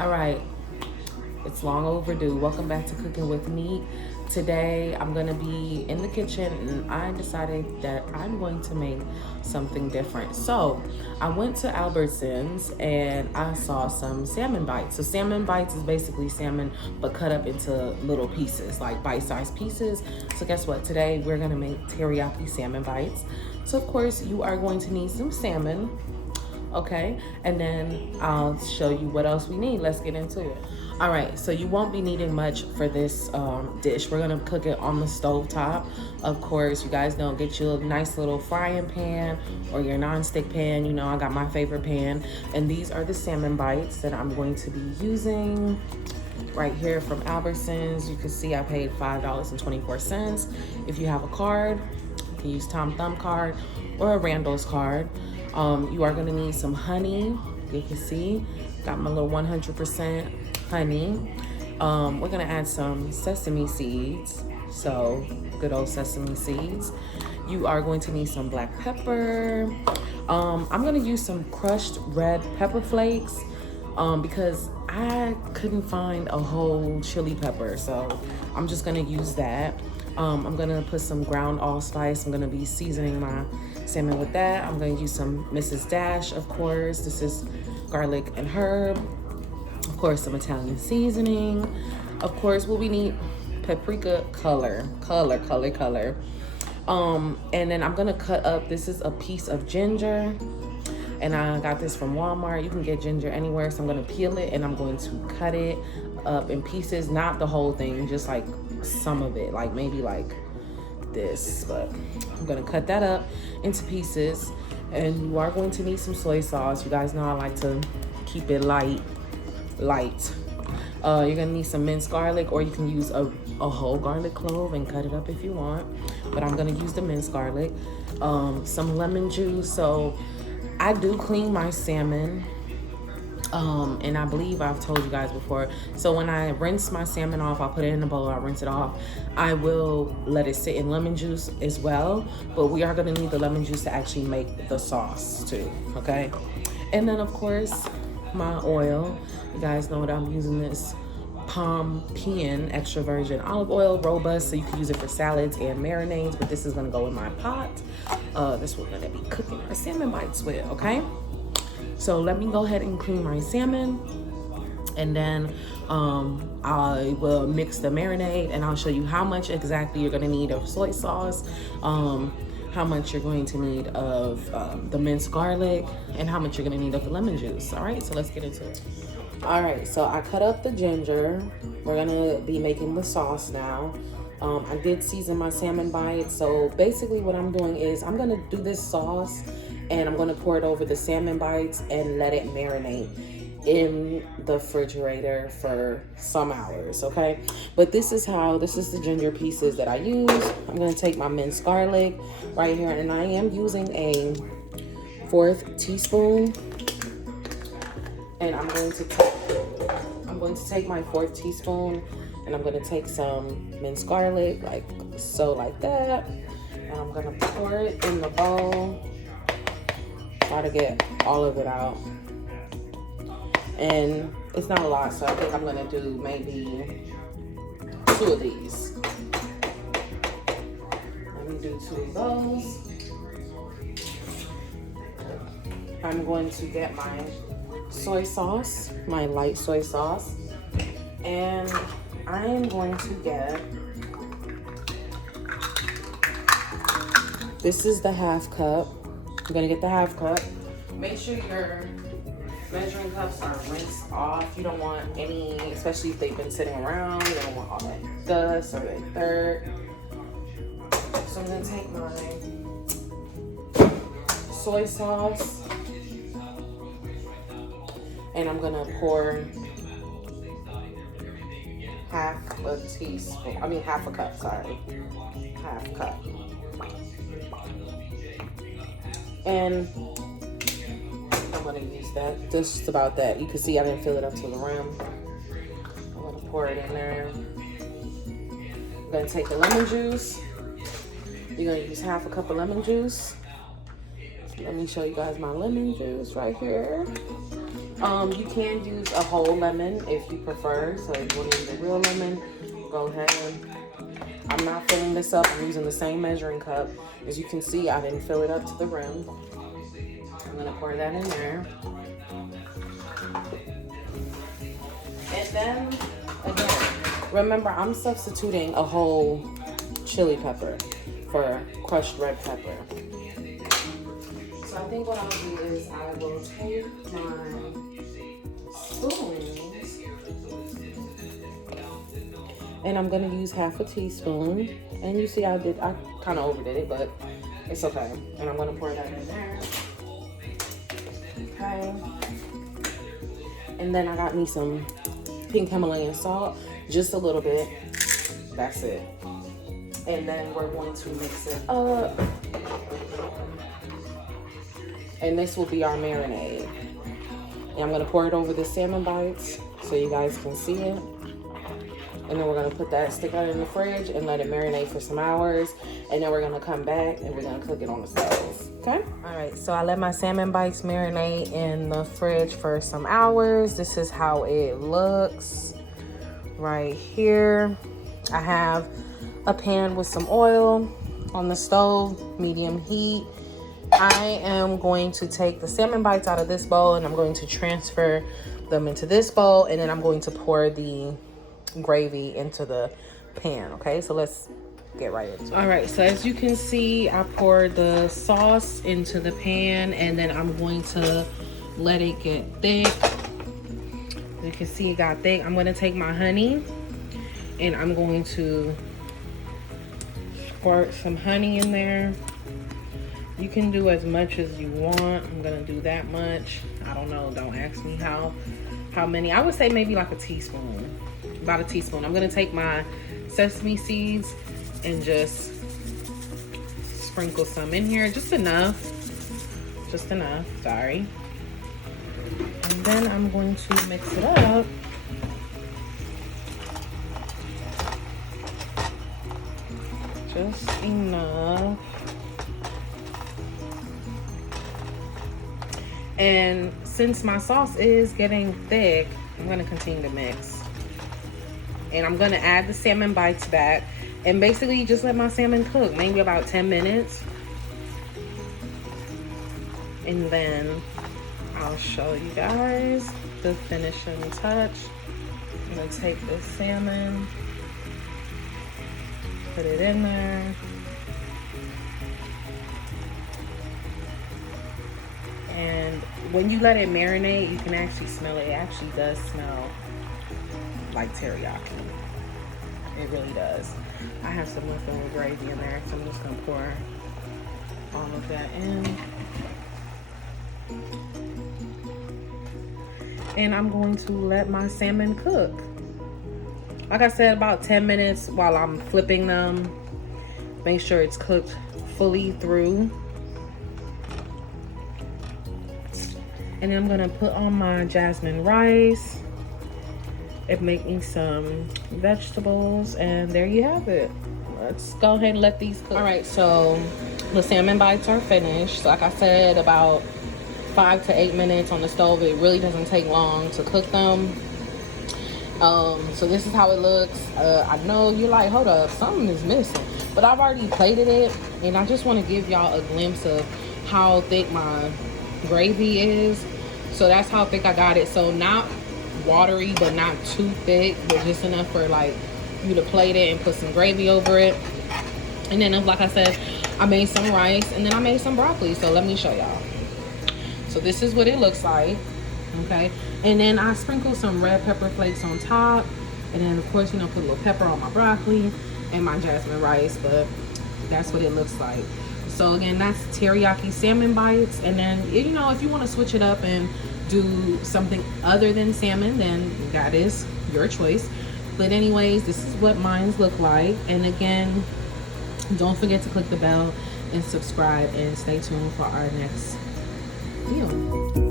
All right, it's long overdue. Welcome back to Cooking with Me. Today I'm gonna be in the kitchen and I decided that I'm going to make something different. So I went to Albertsons and I saw some salmon bites. So salmon bites is basically salmon but cut up into little pieces, like bite-sized pieces. So guess what? Today we're gonna make teriyaki salmon bites. So of course you are going to need some salmon, okay? And then I'll show you what else we need. Let's get into it. All right, so you won't be needing much for this dish. We're gonna cook it on the stove top. Of course, you guys know, get you a nice little frying pan or your non-stick pan. You know, I got my favorite pan. And these are the salmon bites that I'm going to be using right here from Albertsons. You can see I paid $5.24. If you have a card, you can use Tom Thumb card or a Randall's card. You are gonna need some honey. You can see, got my little 100% honey. We're gonna add some sesame seeds. So good old sesame seeds. You are going to need some black pepper. I'm gonna use some crushed red pepper flakes because I couldn't find a whole chili pepper. So I'm just gonna use that. I'm gonna put some ground allspice. I'm gonna be seasoning my salmon with that. I'm gonna use some Mrs. Dash, of course. This is garlic and herb. Of course, some Italian seasoning. Of course, what we need, paprika color. And then I'm gonna cut up, this is a piece of ginger. And I got this from Walmart. You can get ginger anywhere. So I'm gonna peel it and I'm going to cut it up in pieces. Not the whole thing, just like some of it, like maybe like this, but I'm gonna cut that up into pieces. And you are going to need some soy sauce. You guys know I like to keep it light. You're gonna need some minced garlic, or you can use a whole garlic clove and cut it up if you want, but I'm gonna use the minced garlic. Some lemon juice. So I do clean my salmon, and I believe I've told you guys before. So when I rinse my salmon off, I'll put it in a bowl, I'll rinse it off. I will let it sit in lemon juice as well, but we are gonna need the lemon juice to actually make the sauce too, okay? And then of course, my oil. You guys know that I'm using this palm peon extra virgin olive oil, robust, so you can use it for salads and marinades, but this is gonna go in my pot. This we're gonna be cooking our salmon bites with, okay? So let me go ahead and clean my salmon, and then I will mix the marinade, and I'll show you how much exactly you're gonna need of soy sauce, how much you're going to need of the minced garlic, and how much you're gonna need of the lemon juice. All right, so let's get into it. All right, so I cut up the ginger. We're gonna be making the sauce now. I did season my salmon bites. So basically what I'm doing is I'm gonna do this sauce and I'm gonna pour it over the salmon bites and let it marinate in the refrigerator for some hours, okay? But this is the ginger pieces that I use. I'm gonna take my minced garlic right here, and I am using a 1/4 teaspoon. And I'm going to take my 1/4 teaspoon, and I'm going to take some minced garlic, like that, and I'm going to pour it in the bowl. Try to get all of it out. And it's not a lot, so I think I'm going to do maybe 2 of these. Let me do 2 of those. I'm going to get my soy sauce, my light soy sauce, and I am going to get, this is the 1/2 cup. I'm gonna get the 1/2 cup. Make sure your measuring cups are rinsed off. You don't want any, especially if they've been sitting around, you don't want all that dust or that dirt. So I'm gonna take my soy sauce, and I'm gonna pour 1/2 teaspoon, 1/2 cup, sorry. 1/2 cup. And I'm gonna use that, just about that. You can see I didn't fill it up to the rim. I'm gonna pour it in there. I'm gonna take the lemon juice. You're gonna use 1/2 cup of lemon juice. Let me show you guys my lemon juice right here. You can use a whole lemon if you prefer. So if you want to use a real lemon, go ahead. I'm not filling this up. I'm using the same measuring cup. As you can see, I didn't fill it up to the rim. I'm gonna pour that in there. And then, again, remember I'm substituting a whole chili pepper for crushed red pepper. So I think what I'll do is I will take my spoons and I'm gonna use half a teaspoon. And you see I kind of overdid it, but it's okay. And I'm gonna pour that in there. Okay. And then I got me some pink Himalayan salt, just a little bit. That's it. And then we're going to mix it up. And this will be our marinade. And I'm gonna pour it over the salmon bites so you guys can see it. And then we're gonna put that, stick that in the fridge and let it marinate for some hours. And then we're gonna come back and we're gonna cook it on the stove, okay? All right, so I let my salmon bites marinate in the fridge for some hours. This is how it looks right here. I have a pan with some oil on the stove, medium heat. I am going to take the salmon bites out of this bowl and I'm going to transfer them into this bowl, and then I'm going to pour the gravy into the pan. Okay, so let's get right into it. All right, so as you can see, I poured the sauce into the pan and then I'm going to let it get thick. You can see it got thick. I'm going to take my honey and I'm going to squirt some honey in there. You can do as much as you want. I'm gonna do that much. I don't know, don't ask me how many. I would say maybe like a teaspoon, about a teaspoon. I'm gonna take my sesame seeds and just sprinkle some in here, just enough, sorry. And then I'm going to mix it up. Just enough. And since my sauce is getting thick, I'm gonna continue to mix. And I'm gonna add the salmon bites back and basically just let my salmon cook, maybe about 10 minutes. And then I'll show you guys the finishing touch. I'm gonna take this salmon, put it in there. And when you let it marinate, you can actually smell it. It actually does smell like teriyaki. It really does. I have some leftover gravy in there, so I'm just gonna pour all of that in. And I'm going to let my salmon cook. Like I said, about 10 minutes while I'm flipping them. Make sure it's cooked fully through. And then I'm gonna put on my jasmine rice and make me some vegetables, and there you have it. Let's go ahead and let these cook. All right, so the salmon bites are finished. Like I said, about 5 to 8 minutes on the stove. It really doesn't take long to cook them. So this is how it looks. I know you're like, hold up, something is missing, but I've already plated it, and I just want to give y'all a glimpse of how thick my gravy is. So that's how thick I got it. So not watery, but not too thick, but just enough for like you to plate it and put some gravy over it. And then, like I said, I made some rice and then I made some broccoli. So let me show y'all. So this is what it looks like. Okay, and then I sprinkled some red pepper flakes on top, and then of course, you know, put a little pepper on my broccoli and my jasmine rice. But that's what it looks like. So again, that's teriyaki salmon bites. And then, you know, if you want to switch it up and do something other than salmon, then that is your choice. But anyways, this is what mine look like. And again, don't forget to click the bell and subscribe, and stay tuned for our next meal.